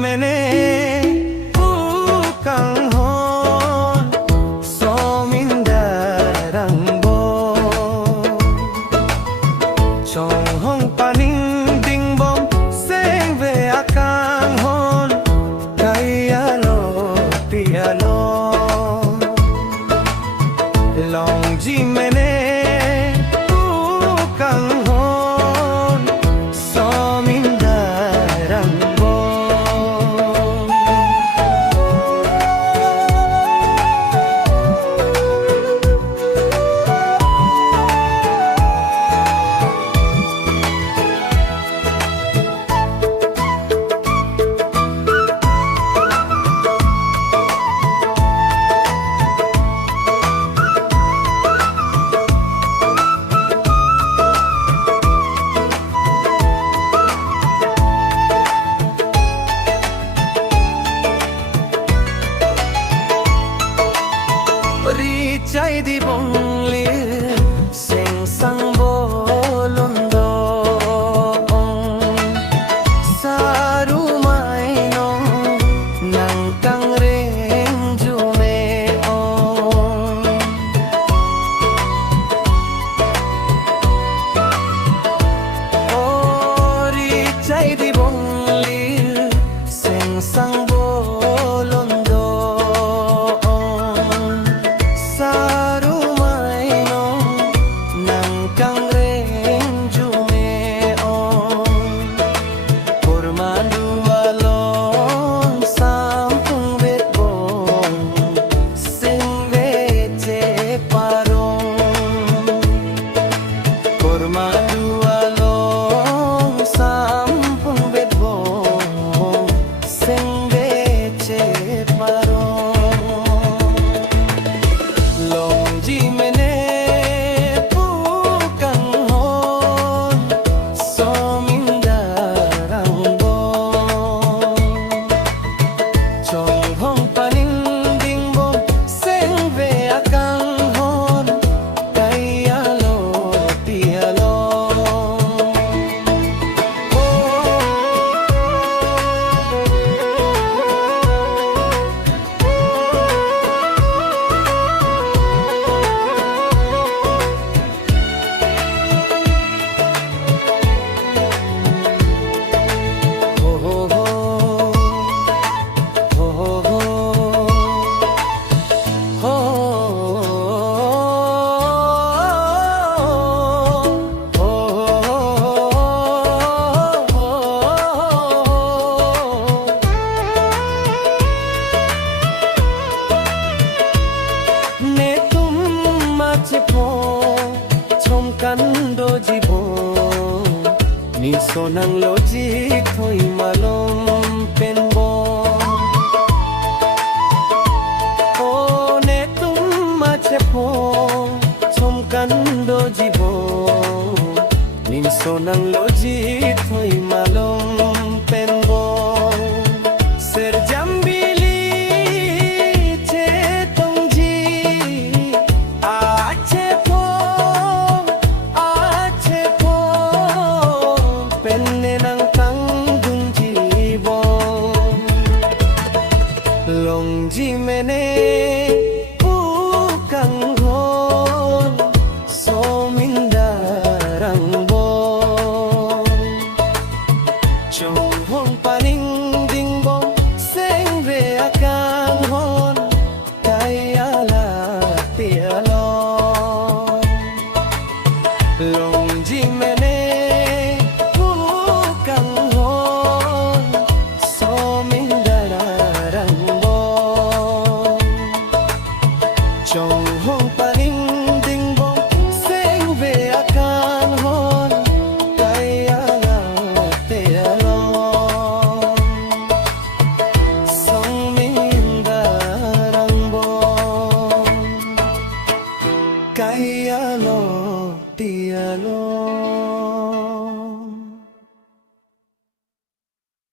mene bukan hon so mindarang bo chong hong paning ding bom seng ve akang hon kaya lo piano long ji mene bukan hon so mindarang bo Chai di bong lir sing sang bolon do sa rumai no nang kang reng jume ori chai di bong lir sing sang bolon do Kando jibo ni sonang logic hoy malong penbo o ne tum machepo chom kando jibo ni sonang logic hoy malong penbo ser jambili che tongji long ji mene bukan hon so mindarang bo chong hong paning ding bom seng ve akang hon kaya la pialo long ji mene bukan hon so mindarang chong hong paning ding bom seng ve akan hon kaya la te alon song mindarang bom kaya lo ti alon